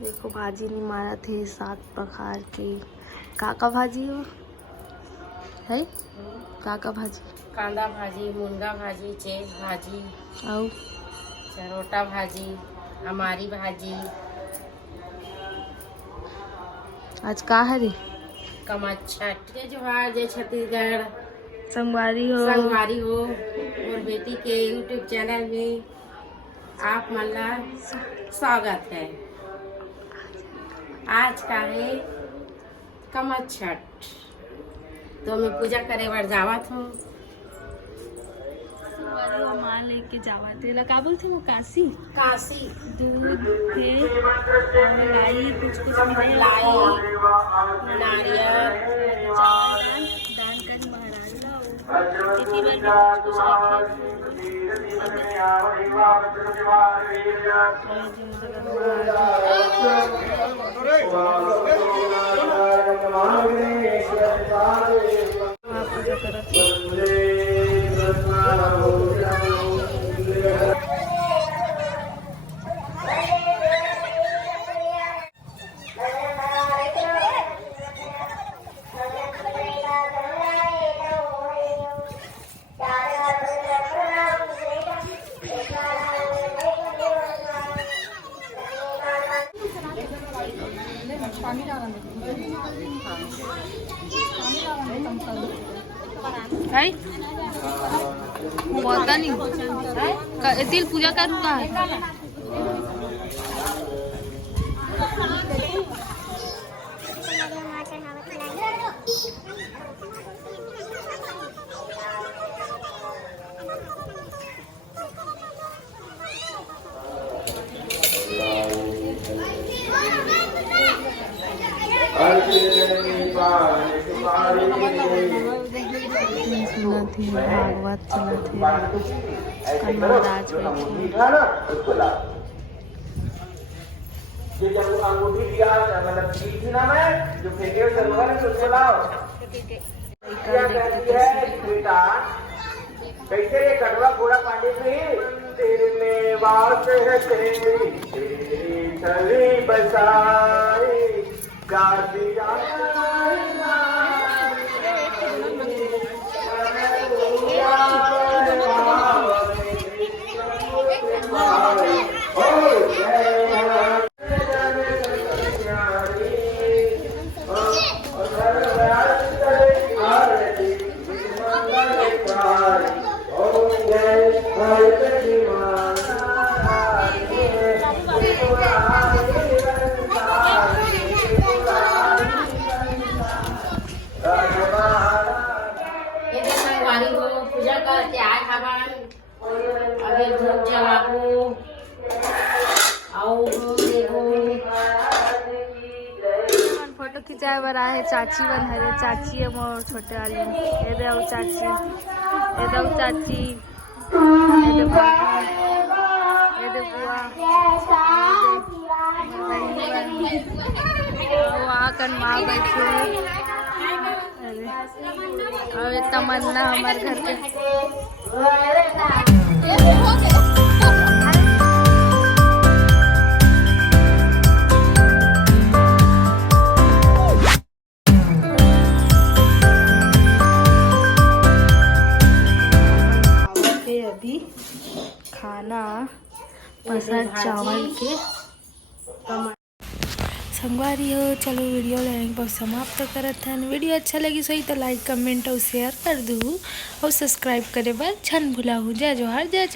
देखो भाजी नहीं मारा थे सात पखार के। काका भाजी हो है? काका भाजी कांदा भाजी, मुनगा भाजी, चेक भाजी और चरोटा भाजी, हमारी भाजी। आज का है रे? कमच्छट जय जोहार, जय छत्तीसगढ़। संगवारी हो और बेटी के यूट्यूब चैनल में आप मन ला स्वागत है। आज का है कमच्छट, तो मैं पूजा करे बर जावत हूँ। माँ लेके जावा थे का बोलते वो काशी दूध के मलाई कुछ लाई नारियल चावल दान कर महाराज बोलता नहीं दिल पूजा करूँगा। भागवत चला थे महाराज अंगूठी दिया मतलब थी ना मैं जो फेंके उसको लाओ बेटा कैसे ये कटवा घोड़ा पानी से तेरे में बात है तेरी चली बसाई गाड़ी पूजा करके आए हवन अभी धूप जलाबू और फोटो खिंचाए बर आए चाची बन हरे चाची है मोर छोटे वाली ये दे चाची ये दे चाची ये दे बाबू ये दे बुआ वो आकर माँ बैठी और तमन्ना हमारे घर पे अभी खाना पसर चावल के संगवारी हो। चलो वीडियो लाइन पर समाप्त करत हन। वीडियो अच्छा लगी सही तो लाइक कमेंट और शेयर कर दू और सब्सक्राइब करे बर छन भुला हो। जय जोहार जय